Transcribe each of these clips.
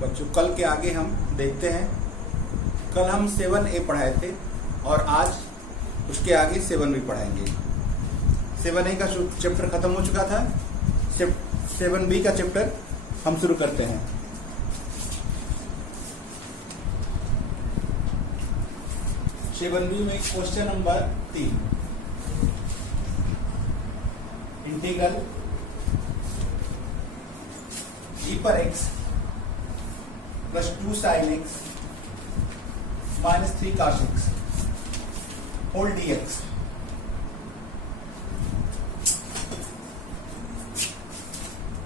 बच्चों कल के आगे हम देखते हैं। कल हम 7A पढ़ाए थे और आज उसके आगे 7B पढ़ाएंगे। 7A का चैप्टर खत्म हो चुका था, 7B का चैप्टर हम शुरू करते हैं। सेवन बी में क्वेश्चन नंबर 3, इंटीग्रल e पर x plus 2 sin x minus 3 cos x whole dx।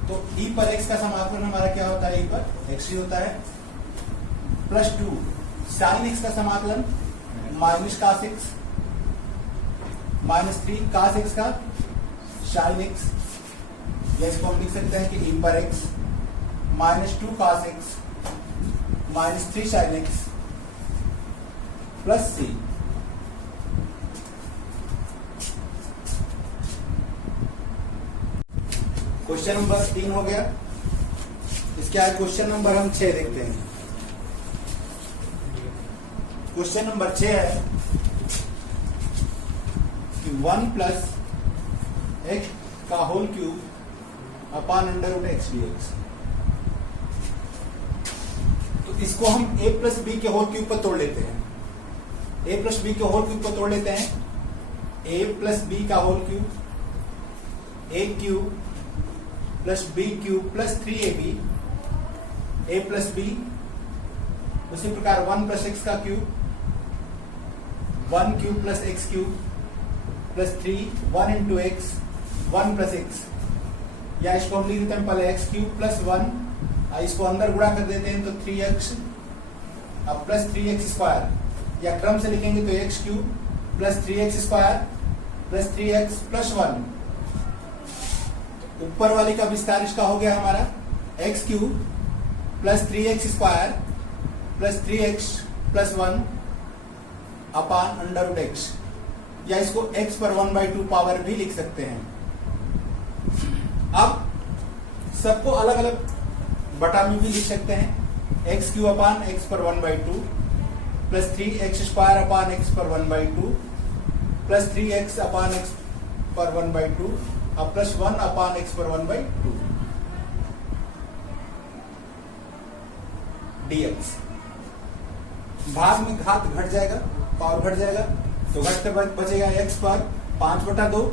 तो e पर x का समाकलन हमारा क्या होता है? e पर x ही होता है, प्लस 2 sin x का समाकलन minus cos x minus 3 cos x का sin x। या इसको हम लिख सकते हैं कि e पर x minus 2 cos x minus 3 sin x प्लस c। क्वेश्चन नंबर 3 हो गया। इसके आगे क्वेश्चन नंबर हम 6 देखते हैं। क्वेश्चन नंबर 6 है कि 1 प्लस x का whole cube upon under root x dx। तो इसको हम a प्लस बी के होल क्यूब पर तोड़ लेते हैं। a प्लस बी के होल क्यूब पर तोड़ लेते हैं। a प्लस बी का whole cube, a cube plus b cube plus 3ab, a plus b. उसी प्रकार 1 प्लस x का cube, 1 cube plus x cube plus 3, 1 into x 1 plus x. या इसको हम लिख देते हैं पहले x क्यूब प्लस 1, इसको अंदर गुणा कर देते हैं तो 3x अब प्लस 3x स्क्वायर। या क्रम से लिखेंगे तो x cube plus 3x square plus 3x plus 1। ऊपर वाली का विस्तार इसका हो गया हमारा x cube plus 3x square plus 3x plus 1 upon under root x. या इसको x पर 1/2 पावर भी लिख सकते हैं। अब सबको अलग अलग बटा में भी लिख सकते हैं। x क्यू अपान x पर 1/2 plus 3x square upon x पर 1/2 प्लस 3x अपान x पर 1/2 अब प्लस 1 अपान x पर 1/2 dx। भाग में घात घट जाएगा, पावर घट जाएगा, तो घट के बचेगा x पर 5/2,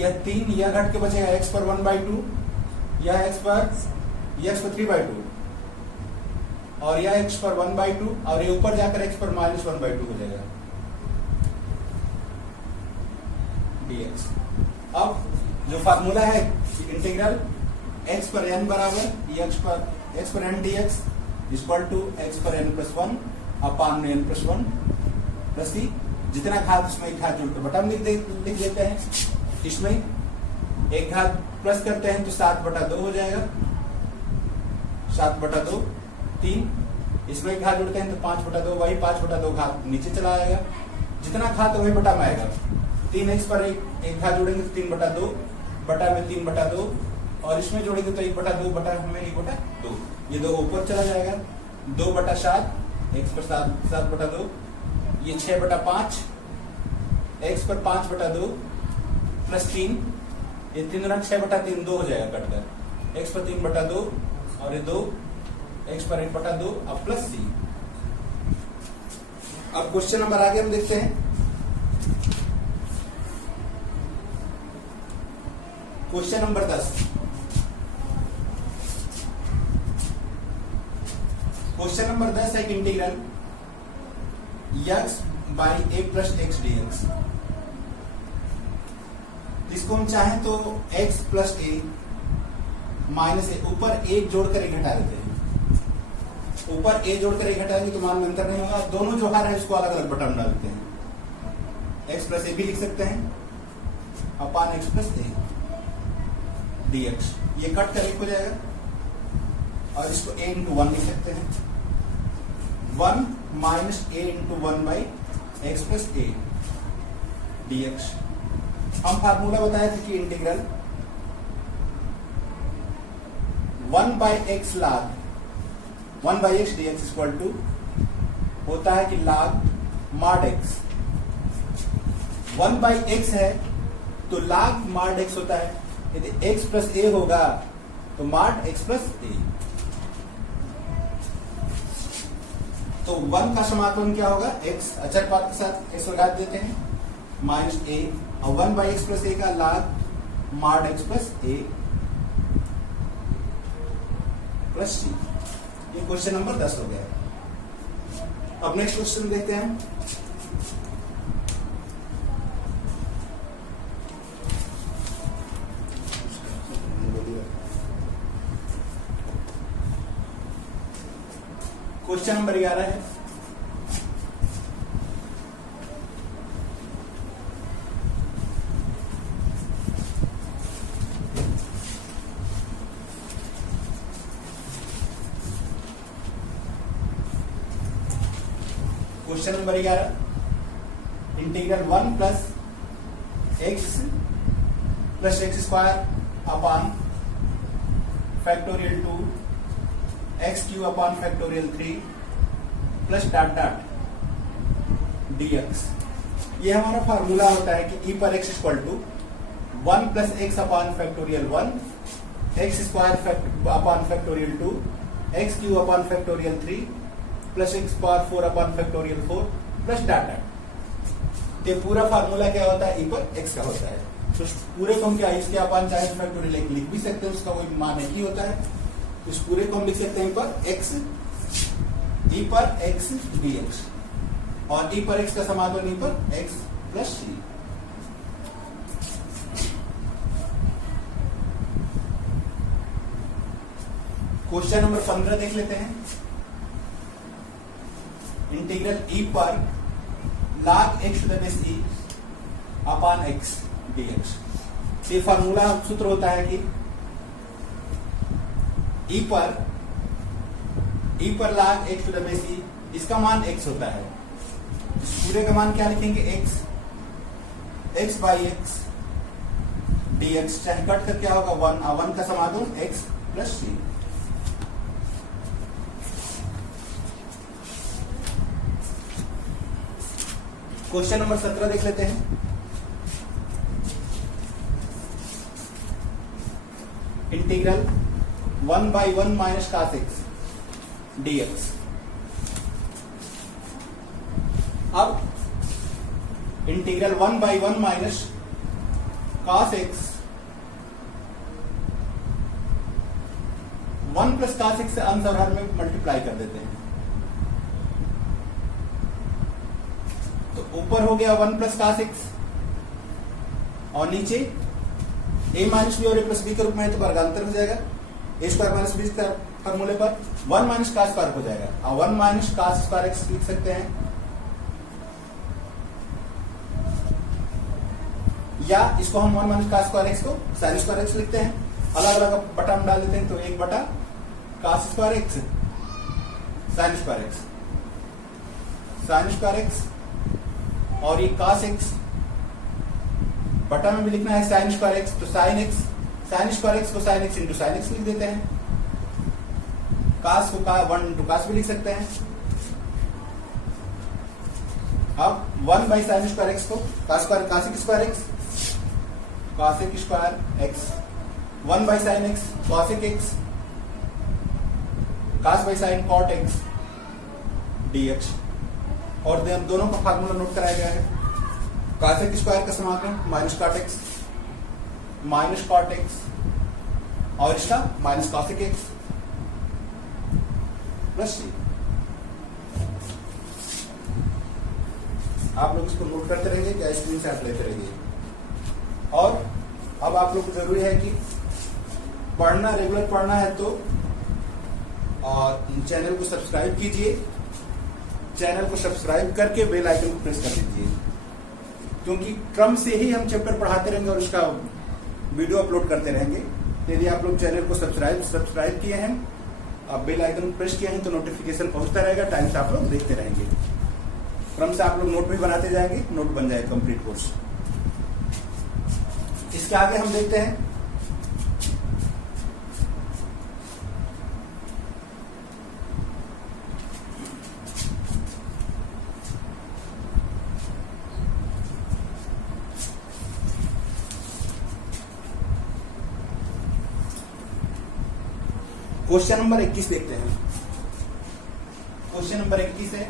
यह 3, यह घट के बचेगा x पर 1/2, यह x पर 3/2 और यह x पर 1/2 और ये ऊपर जाकर x पर माइनस 1/2 हो जाएगा dx। अब जो फार्मूला है इंटीग्रल x पर n बराबर x पर n dx equal to x पर n प्लस 1 अपान n प्लस 1 प्लस c। जितना घात उसमें एक घात जोड़कर बटा में लिख देते हैं। इसमें एक घात प्लस करते हैं तो 7/2 हो जाएगा, 7/2 3। इसमें एक घात जोड़ते हैं तो 5/2, वही 5/2 घात नीचे चला आएगा। जितना घात वही बटा में आएगा। 3x पर एक घात जोड़ेंगे तो 3/2 बटा में 3/2 और इसमें जोड़ेंगे तो 1/2 बटा में 1/2। ये 2 ऊपर चला जाएगा, 2/7 x पर 7/2, ये 6/5 x पर 5/2 प्लस 3, ये 3 गुना 6/3 2 हो जाएगा कटकर, x पर 3/2 और ये 2 x पर 1/2 अब प्लस c। अब क्वेश्चन नंबर आगे हम देखते हैं। Question number 10। क्वेश्चन नंबर 10 है integral x by a plus x dx। इसको हम चाहें तो x plus a minus a, ऊपर एक जोड़कर एक घटा देते हैं। ऊपर a जोड़कर एक घटाएंगे तो मान में अंतर नहीं होगा। दोनों जो हार है उसको अलग अलग बटा में डाल देते हैं। x प्लस a भी लिख सकते हैं अपान x प्लस a dx। ये कट कर एक हो जाएगा और इसको a इंटू 1 लिख सकते हैं। 1 minus a into 1 by x plus a dx। हम फार्मूला बताए थे कि integral 1 by x log 1 by x d x equal to होता है कि log mod x। 1 by x है तो log mod x होता है। यदि x प्लस ए होगा तो mod x प्लस ए। तो 1 का समाकलन क्या होगा? x अचर पद के साथ x लगा देते हैं माइनस ए, और 1 बाई एक्स प्लस ए का log mod x प्लस ए प्लस सी। ये क्वेश्चन नंबर 10 हो गया। अब नेक्स्ट क्वेश्चन देखते हैं। क्वेश्चन नंबर 11 है, question number 11, integral 1 plus x square upon factorial 2 x cube upon factorial 3 plus dot dot dx। ये हमारा फार्मूला होता है कि e पर x equal to 1 plus x upon factorial 1 x square upon factorial 2 x cube upon factorial 3 plus x power 4 upon factorial 4 plus dot dot. ये पूरा formula क्या होता है? e पर x का होता है। तो पूरे को हम क्या इसके अपॉन चाहे फैक्टोरियल लिख भी सकते हैं, उसका कोई मान ही होता है। इस पूरे को हम लिख सकते हैं पर x, e पर x dx, और e पर x का समाकलन e पर x प्लस c। क्वेश्चन नंबर 15 देख लेते हैं। इंटीग्रल e पर log x to the base e upon x dx। ये फार्मूला सूत्र होता है कि e पर log x to the base e, इसका मान x होता है। इस पूरे का मान क्या लिखेंगे? x बाई एक्स dx, चाहे कट कर क्या होगा 1 का समाकलन x प्लस c। क्वेश्चन नंबर 17 देख लेते हैं। Integral 1 by 1 minus cos x dx। अब integral 1 by 1 minus cos x 1 plus cos x से अंश और हर में मल्टीप्लाई कर देते हैं। तो ऊपर हो गया 1 प्लस cos x, और नीचे a माइनस बी और a प्लस बी के रूप में, तो वर्गांतर हो जाएगा। ए स्क्वायर माइनस बी स्क्वायर फॉर्मूले पर 1 माइनस cos स्क्वायर हो जाएगा, और 1 माइनस cos स्क्वायर x लिख सकते हैं, या इसको हम 1 माइनस cos स्क्वायर x को sin स्क्वायर x लिखते हैं। अलग अलग बटा में डाल देते हैं, तो 1 बटा cos square x sin square x, sin square x, और ये cos x बटा में भी लिखना है sin स्क्वायर x, तो sin स्क्वायर x को sin x into sin x लिख देते हैं। cos को 1 इंटू cos भी लिख सकते हैं। अब 1 बाई sin स्क्वायर x को cos square cos square x, cos square x, 1 by sin x cos x, cos by sin cot x dx। और दोनों का फार्मूला नोट कराया गया है। cos स्क्वायर का समाकलन माइनस cot x, और इसका माइनस cos x प्लस c। आप लोग इसको नोट करते रहेंगे, क्या स्क्रीन शॉट लेते रहेंगे। और अब आप लोग को जरूरी है कि पढ़ना, रेगुलर पढ़ना है तो और चैनल को सब्सक्राइब कीजिए। चैनल को सब्सक्राइब करके बेल आइकन को प्रेस कर दीजिए, क्योंकि क्रम से ही हम चैप्टर पढ़ाते रहेंगे और उसका वीडियो अपलोड करते रहेंगे। यदि आप लोग चैनल को सब्सक्राइब किए हैं, आप बेल आइकन प्रेस किए हैं, तो नोटिफिकेशन पहुंचता रहेगा, टाइम से आप लोग देखते रहेंगे। क्रम से आप लोग नोट भी बनाते जाएंगे, नोट बन जाएगा कंप्लीट कोर्स। इसके आगे हम देखते हैं क्वेश्चन नंबर 21 देखते हैं। क्वेश्चन नंबर 21 है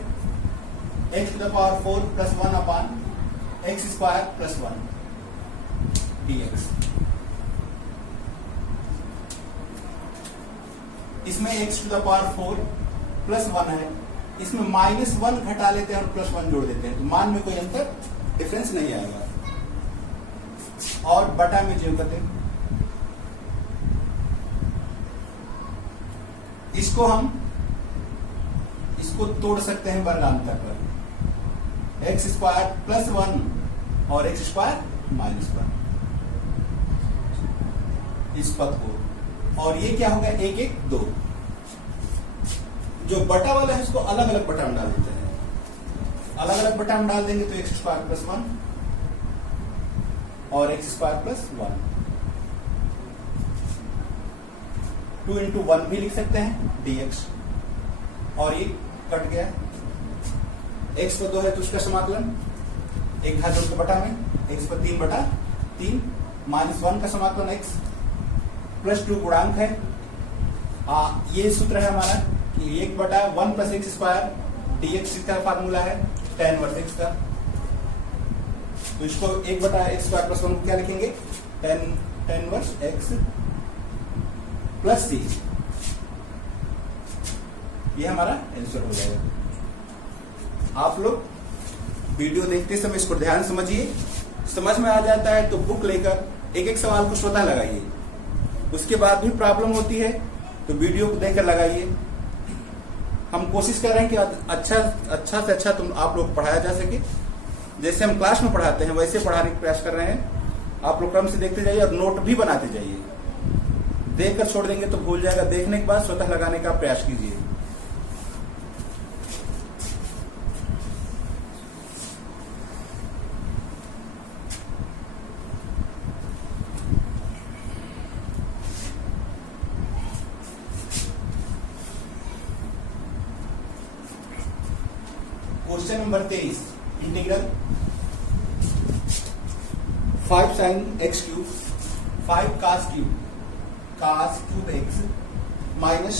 x to the power 4 plus 1 upon x square plus 1 dx। इसमें x to the power 4 plus 1 है, इसमें -1 घटा लेते हैं और +1 जोड़ देते हैं, तो मान में कोई अंतर डिफरेंस नहीं आएगा। और बटा में जो करते हैं, इसको हम इसको तोड़ सकते हैं वर्गांतर पर, एक्स स्क्वायर प्लस 1 और एक्स स्क्वायर -1 इस पद को, और ये क्या होगा 1 1 2। जो बटा वाला है उसको अलग अलग बटा में डाल देते हैं। अलग अलग बटा में डाल देंगे तो एक्स स्क्वायर प्लस 1 और एक्स स्क्वायर प्लस 1, 2 इंटू 1 भी लिख सकते हैं dx, और ये कट गया, x पर 2 है तो उसका समाकलन 1 घात 2 के बटा में, x पर 3 बटा 3 -1 का समाकलन x प्लस 2 गुणांक है। ये सूत्र है हमारा कि 1 बटा 1 प्लस एक्स स्क्वायर dx का फार्मूला है tan इनवर्स x का, तो इसको 1 बटा एक्स स्क्वायर प्लस 1 को क्या लिखेंगे tan इनवर्स x प्लस c, ये हमारा आंसर हो जाएगा। आप लोग वीडियो देखते समय इसको ध्यान समझिए, समझ में आ जाता है तो बुक लेकर एक एक सवाल को स्वतः लगाइए, उसके बाद भी प्रॉब्लम होती है तो वीडियो को देखकर लगाइए। हम कोशिश कर रहे हैं कि अच्छा से अच्छा तुम आप लोग पढ़ाया जा सके, जैसे हम क्लास में पढ़ाते हैं वैसे पढ़ाने का प्रयास कर रहे हैं। आप लोग क्रम से देखते जाइए और नोट भी बनाते जाइए, देखकर छोड़ देंगे तो भूल जाएगा, देखने के बाद स्वतः लगाने का प्रयास कीजिए। Question number 23, integral 5 sin x cube 5 cos cube x minus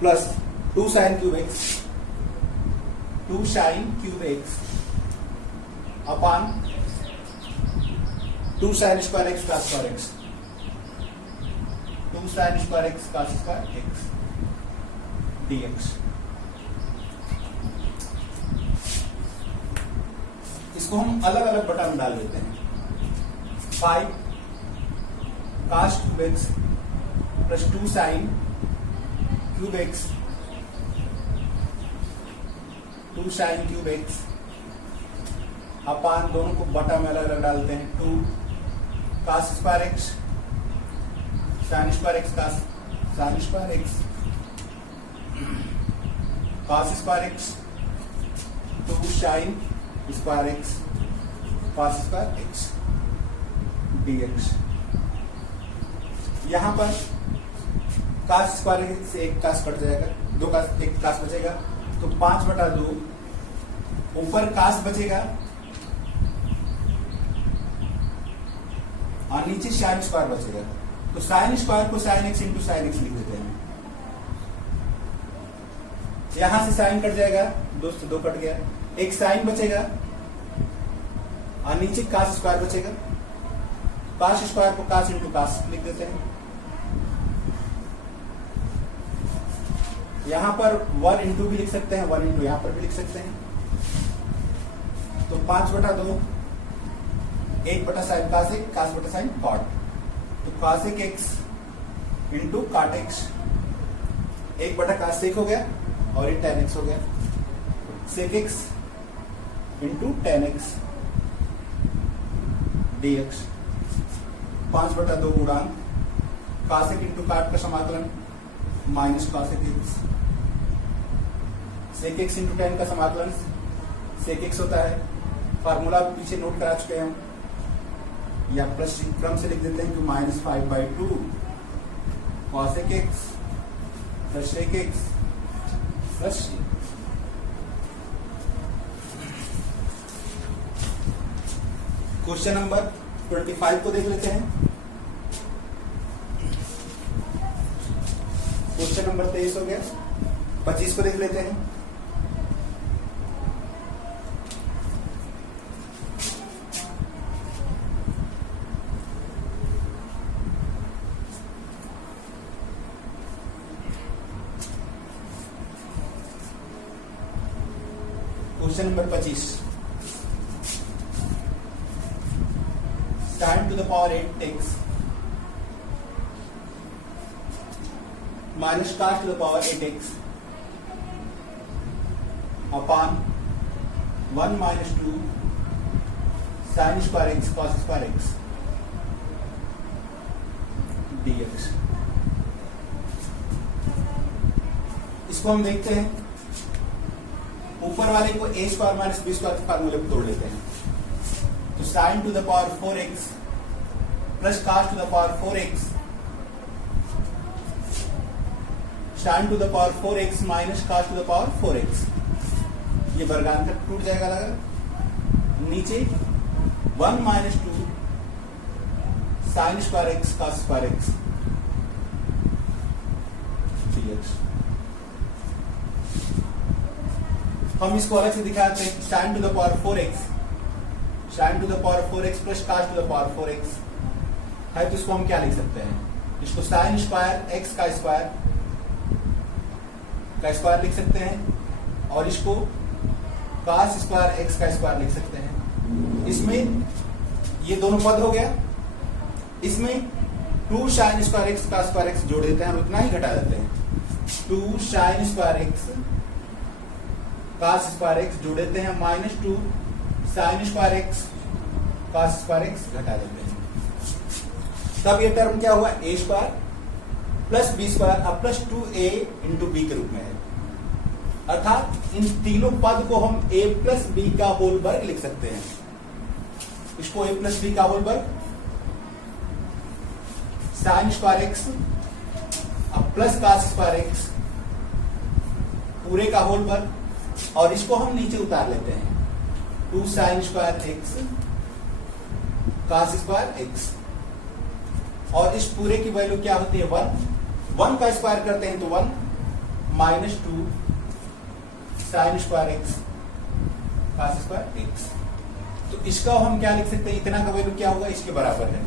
plus 2 sin cube x 2 sin cube x अपान 2 sin square x cos square x 2 sin square x cos square x dx। इसको हम अलग अलग बटा में डाल देते हैं। 5 cos cube x plus 2 sin cube x 2 sin cube x अपान, दोनों को बटा में अलग अलग डालते हैं, 2 cos square x sin square x cos sin square x cos square x 2 sin square x cos square x dx। यहां पर cos स्क्वायर x से 1 cos कट जाएगा, 2 cos 1 cos बचेगा, तो 5 बटा 2, ऊपर cos बचेगा और नीचे sin स्क्वायर बचेगा, तो sin स्क्वायर को sin x into sin x लिख देते हैं। यहां से साइन कट जाएगा, 2 से 2 कट गया, एक साइन बचेगा और नीचे कास स्क्वायर बचेगा, कास स्क्वायर को कास इंटू कास लिख देते हैं। यहां पर 1 इंटू भी लिख सकते हैं, 1 इंटू यहां पर भी लिख सकते हैं, तो 5 बटा 2 1 बटा साइन कास 1 कास बटा साइन कॉट, तो कास 1 एक्स इंटू काट एक्स, 1 बटा कास 1 हो गया और ये tan x हो गया, sec x into tan x dx। 5 बटा 2 गुणांक cos 1 इंटू काट का समाकलन minus cos 1 x, sec x into tan का समाकलन sec x होता है, फार्मूला पीछे नोट करा चुके हैं हम, या प्लस क्रम से लिख देते हैं कि -5/2 cos 1 x plus sec x प्लस c। क्वेश्चन नंबर 25 को देख लेते हैं। क्वेश्चन नंबर 23 हो गया। 25 को देख लेते हैं। Question number 25, sin to the power 8x minus cos to the power 8x upon 1 minus 2 sin square x cos square x dx। इसको हम देखते हैं, ऊपर वाले को a square minus b square के फार्मूले को तोड़ लेते हैं। तो sin to the power 4x plus cos to the power 4x sin to the power 4x minus cos to the power 4x, ये वर्गांतर टूट जाएगा लगा। नीचे 1 minus 2 sin square x cos square x dx। हम इसको अलग से दिखाते हैं। sin to the power 4x sin to the power 4x plus cos to the power 4x है, तो इसको हम क्या लिख सकते हैं? इसको sin स्क्वायर x का स्क्वायर लिख सकते हैं और इसको cos स्क्वायर x का स्क्वायर लिख सकते हैं। इसमें ये दोनों पद हो गया, इसमें 2 sin स्क्वायर x का स्क्वायर x जोड़ देते हैं और उतना ही घटा देते हैं। 2 sin square x cos square x जोड़ देते हैं, minus 2 sin square x cos square x घटा देते हैं। तब ये टर्म क्या हुआ? a square plus b square अब प्लस 2a इंटू बी के रूप में है। अर्थात इन तीनों पद को हम a प्लस बी का होल वर्ग लिख सकते हैं। इसको a प्लस बी का होल वर्ग sin स्क्वायर x अब प्लस cos स्क्वायर x पूरे का होल वर्ग, और इसको हम नीचे उतार लेते हैं। 2 sin square x cos square x, और इस पूरे की वैल्यू क्या होती है? 1 का स्क्वायर करते हैं तो 1 minus 2 sin square x cos square x। तो इसका हम क्या लिख सकते हैं? इतना का वैल्यू क्या होगा? इसके बराबर है।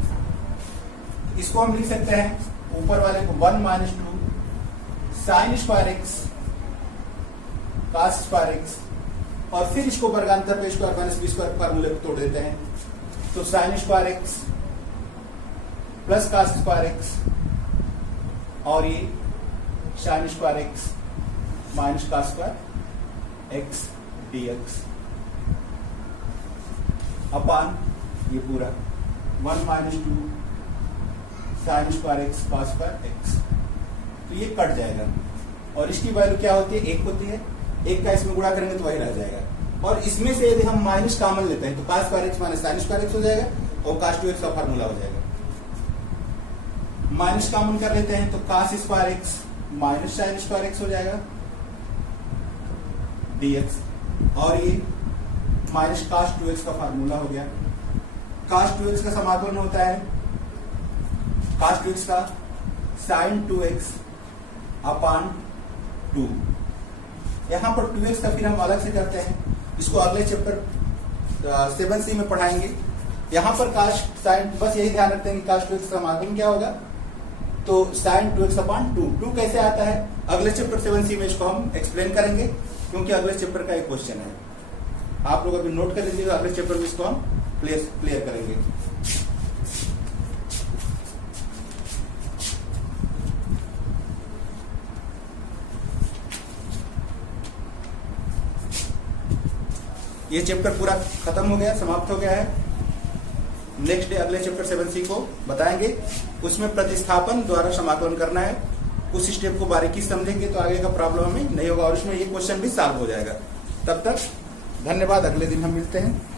इसको हम लिख सकते हैं ऊपर वाले को 1 minus 2 sin square x cos square x, और फिर इसको वर्गांतर पे स्क्वायर माइनस बी स्क्वायर फार्मूले को तोड़ देते हैं। तो sin square x plus cos square x और ये sin square x minus cos square x dx अपान ये पूरा 1 minus 2 sin square x cos square x। तो ये कट जाएगा और इसकी वैल्यू क्या होती है? 1 होती है। 1 का इसमें गुणा करेंगे तो वही रह जाएगा, और इसमें से यदि हम माइनस कॉमन लेते हैं तो cos square x minus sin square x हो जाएगा और cos 2x का फार्मूला हो जाएगा। माइनस कॉमन कर लेते हैं तो cos square x minus sin square x हो जाएगा dx, और ये माइनस cos 2x का फार्मूला हो गया। cos 2x का समाकलन होता है cos 2x का sin 2x अपान 2। यहाँ पर 2x का फिर हम अलग से करते हैं, इसको अगले चैप्टर 7C में पढ़ाएंगे। यहाँ पर cos sin, बस यही ध्यान रखते हैं कि cos 2x का समाकलन क्या होगा, तो sin 2x अपान 2 कैसे आता है? अगले चैप्टर 7C में इसको हम एक्सप्लेन करेंगे, क्योंकि अगले चैप्टर का एक क्वेश्चन है। आप लोग अभी नोट कर लीजिएगा, अगले चैप्टर में इसको हम क्लियर करेंगे। ये चैप्टर पूरा खत्म हो गया, समाप्त हो गया है। नेक्स्ट डे अगले चैप्टर 7C को बताएंगे, उसमें प्रतिस्थापन द्वारा समाकलन करना है। उस स्टेप को बारीकी समझेंगे तो आगे का प्रॉब्लम हमें नहीं होगा और उसमें ये क्वेश्चन भी सॉल्व हो जाएगा। तब तक धन्यवाद, अगले दिन हम मिलते हैं।